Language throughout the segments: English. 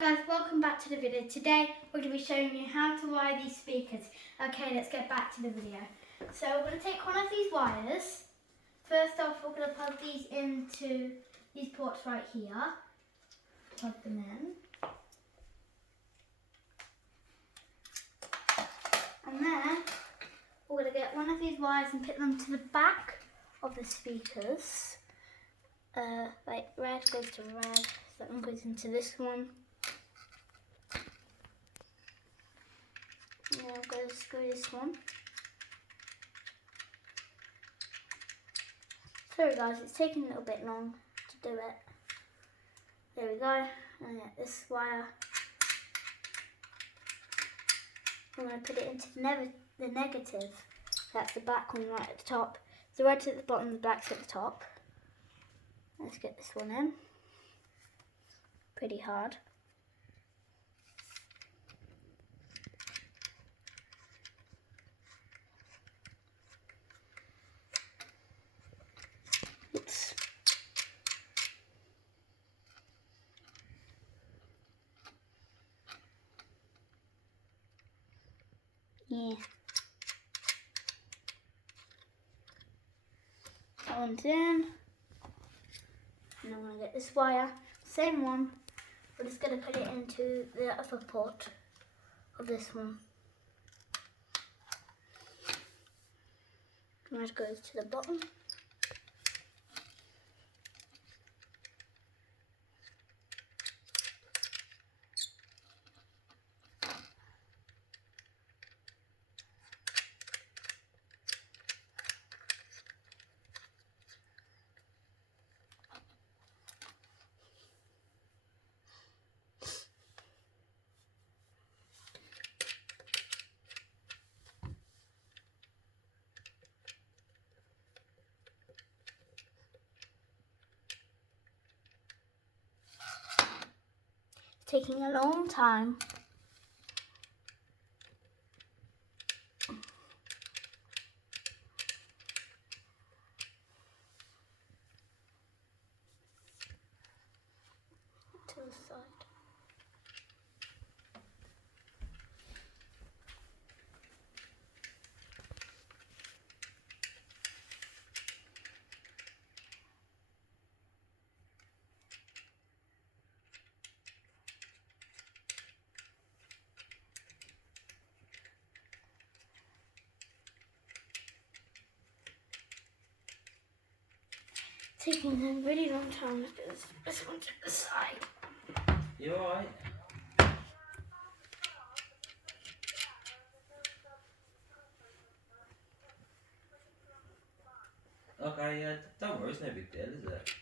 Guys, welcome back to the video. Today we're going to be showing you how to wire these speakers. Okay, let's get back to the video. So we're going to take one of these wires. First off, we're going to plug these into these ports right here. Plug them in. And then we're going to get one of these wires and put them to the back of the speakers. Like red goes to red, so that one goes into this one. Now I'm going to screw this one. Sorry guys, it's taking a little bit long to do it. There we go. And get this wire. I'm going to put it into the negative. That's the back one right at the top. The red's at the bottom, the black's at the top. Let's get this one in. Pretty hard. Oops. Yeah. That one's in. And I'm going to get this wire, same one, we're just going to put it into the other port of this one. Red goes to the bottom. Taking a long time. To the side. Taking a really long time because this one's at the side. You alright? Okay, yeah, don't worry, it's no big deal, is it?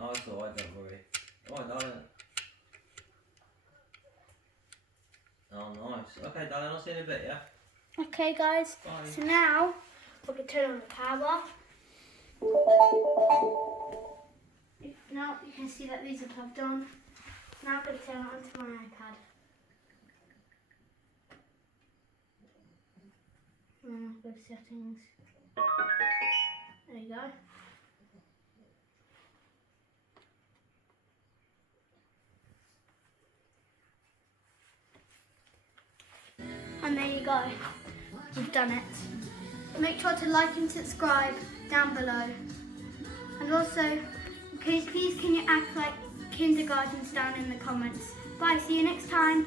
Oh, it's alright, don't worry. Alright, darling. Oh, nice. Okay, darling, I'll see you in a bit, yeah? Okay, guys. Bye. So now we're going to turn on the power. Now you can see that these are plugged on. Now I'm going to turn it onto my iPad. Go to settings. There you go. And there you go. You've done it. Make sure to like and subscribe down below. And also, please can you act like kindergartens down in the comments. Bye, see you next time.